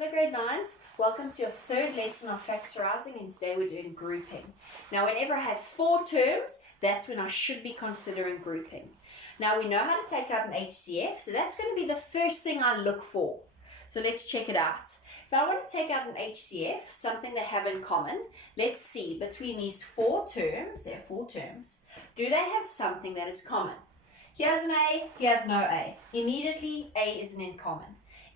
Hello grade 9s, welcome to your third lesson of factorising, and today we're doing grouping. Now whenever I have 4 terms, that's when I should be considering grouping. Now we know how to take out an HCF, so that's going to be the first thing I look for. So let's check it out. If I want to take out an HCF, something they have in common, let's see between these 4 terms, there are 4 terms, do they have something that is common? Here's an A, here's no A. Immediately A isn't in common.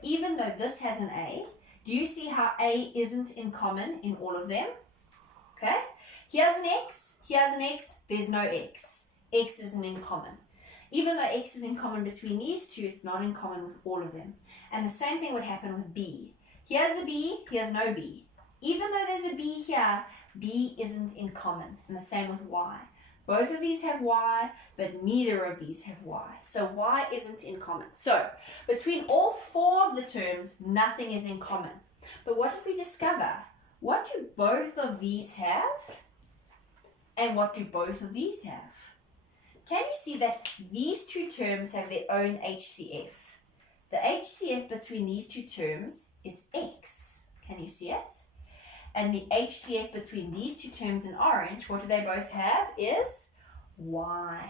Even though this has an A, do you see how A isn't in common in all of them? Okay? Here's an X, there's no X. X isn't in common. Even though X is in common between these two, it's not in common with all of them. And the same thing would happen with B. Here's a B, here's no B. Even though there's a B here, B isn't in common. And the same with Y. Both of these have Y, but neither of these have Y. So Y isn't in common. So between all 4 of the terms, nothing is in common. But what did we discover? What do both of these have? And what do both of these have? Can you see that these 2 terms have their own HCF? The HCF between these 2 terms is X. Can you see it? And the HCF between these 2 terms in orange, what do they both have, is Y.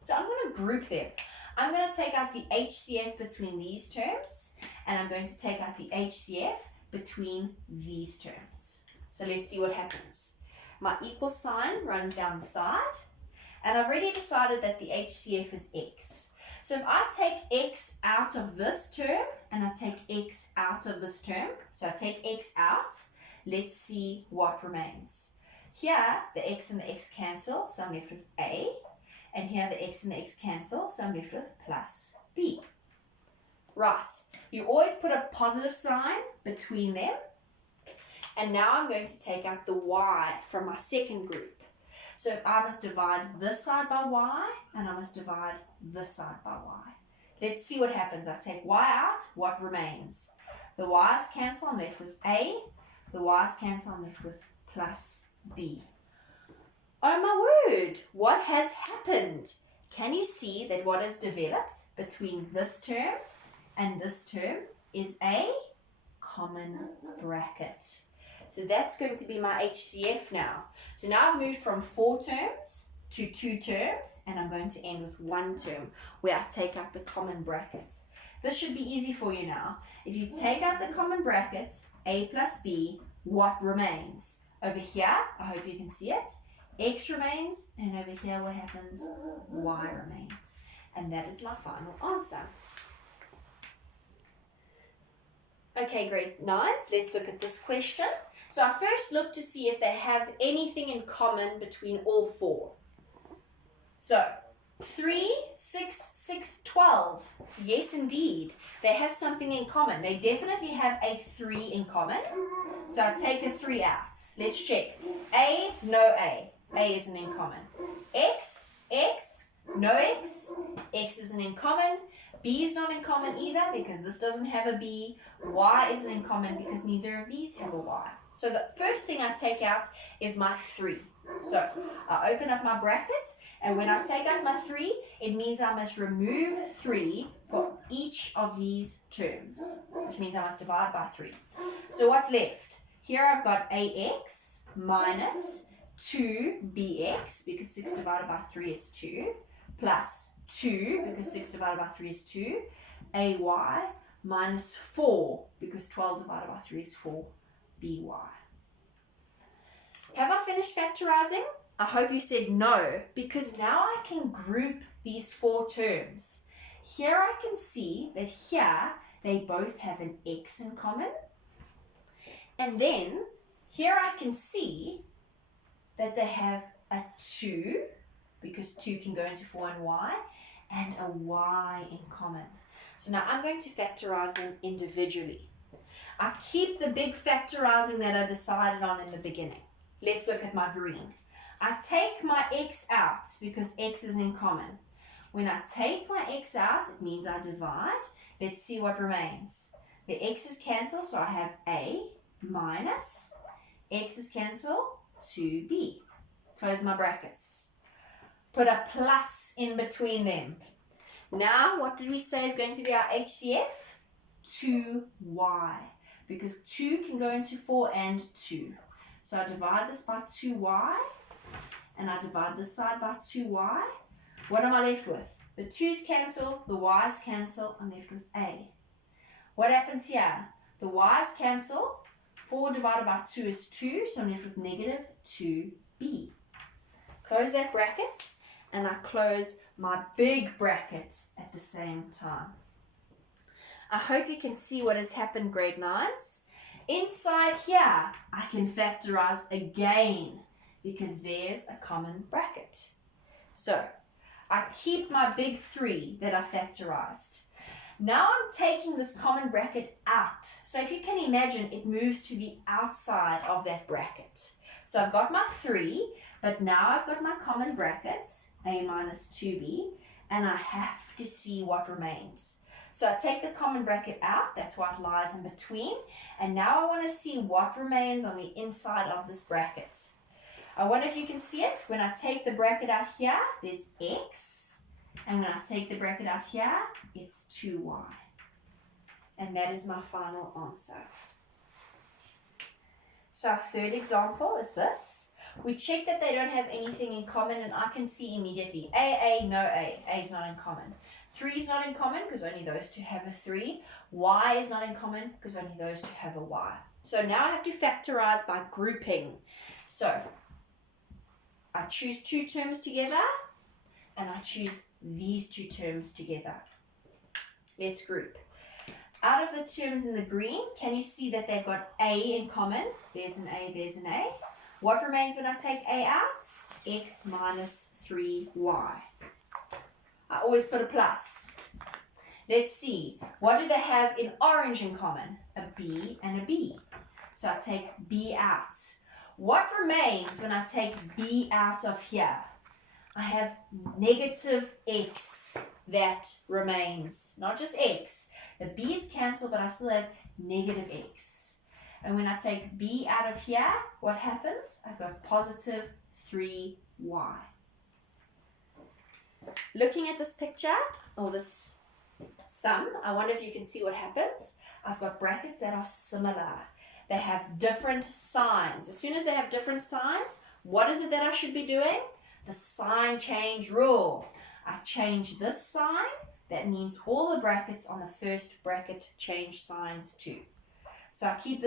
So I'm going to group them. I'm going to take out the HCF between these terms, and I'm going to take out the HCF between these terms. So let's see what happens. My equal sign runs down the side, and I've already decided that the HCF is X. So if I take X out of this term, and I take X out of this term, so I take X out, let's see what remains. Here, the X and the X cancel, so I'm left with A. And here, the X and the X cancel, so I'm left with plus B. Right, you always put a positive sign between them. And now I'm going to take out the Y from my second group. So I must divide this side by Y, and I must divide this side by Y. Let's see what happens. I take Y out, what remains? The Y's cancel, I'm left with A. The Y's cancel, I'm left with plus B. Oh my word, what has happened? Can you see that what has developed between this term and this term is a common bracket? So that's going to be my HCF now. So now I've moved from 4 terms to 2 terms, and I'm going to end with 1 term where I take out the common brackets. This should be easy for you now. If you take out the common brackets, A plus B, what remains? Over here, I hope you can see it, X remains, and over here what happens? Y remains. And that is my final answer. Okay, grade 9s, let's look at this question. So I first look to see if they have anything in common between all 4. So 3, 6, 6, 12. Yes, indeed. They have something in common. They definitely have a 3 in common. So I take a 3 out. Let's check. A, no A. A isn't in common. X, X, no X. X isn't in common. B is not in common either because this doesn't have a B. Y isn't in common because neither of these have a Y. So the first thing I take out is my 3. So I open up my brackets, and when I take out my 3, it means I must remove 3 for each of these terms, which means I must divide by 3. So what's left? Here I've got AX minus 2BX, because 6 divided by 3 is 2, plus 2, because 6 divided by 3 is 2, AY minus 4, because 12 divided by 3 is 4, BY. Have I finished factorizing? I hope you said no, because now I can group these 4 terms. Here I can see that here they both have an X in common. And then here I can see that they have a 2, because 2 can go into 4 and Y, and a Y in common. So now I'm going to factorize them individually. I keep the big factorizing that I decided on in the beginning. Let's look at my green. I take my X out because X is in common. When I take my X out, it means I divide. Let's see what remains. The X's cancel, so I have A minus X's cancel, 2B. Close my brackets. Put a plus in between them. Now, what did we say is going to be our HCF? 2y, because 2 can go into 4 and 2. So I divide this by 2y, and I divide this side by 2y. What am I left with? The 2's cancel, the y's cancel, I'm left with a. What happens here? The y's cancel, 4 divided by 2 is 2, so I'm left with negative 2b. Close that bracket, and I close my big bracket at the same time. I hope you can see what has happened, grade 9s. Inside here, I can factorize again because there's a common bracket. So, I keep my big 3 that I factorized. Now I'm taking this common bracket out. So if you can imagine, it moves to the outside of that bracket. So I've got my 3, but now I've got my common brackets, a minus 2b, and I have to see what remains. So I take the common bracket out, that's what lies in between, and now I want to see what remains on the inside of this bracket. I wonder if you can see it. When I take the bracket out here, there's x, and when I take the bracket out here, it's 2y. And that is my final answer. So our third example is this. We check that they don't have anything in common, and I can see immediately, no A. A is not in common. 3 is not in common because only those two have a 3. Y is not in common because only those two have a Y. So now I have to factorize by grouping. So I choose 2 terms together, and I choose these 2 terms together. Let's group. Out of the terms in the green, can you see that they've got A in common? There's an A, there's an A. What remains when I take A out? X minus 3y. I always put a plus. Let's see. What do they have in orange in common? A B and a B. So I take B out. What remains when I take B out of here? I have negative x that remains. Not just x. The b's cancel, but I still have negative x. And when I take b out of here, what happens? I've got positive 3y. Looking at this picture, or this sum, I wonder if you can see what happens. I've got brackets that are similar. They have different signs. As soon as they have different signs, what is it that I should be doing? The sign change rule. I change this sign. That means all the brackets on the first bracket change signs too. So I keep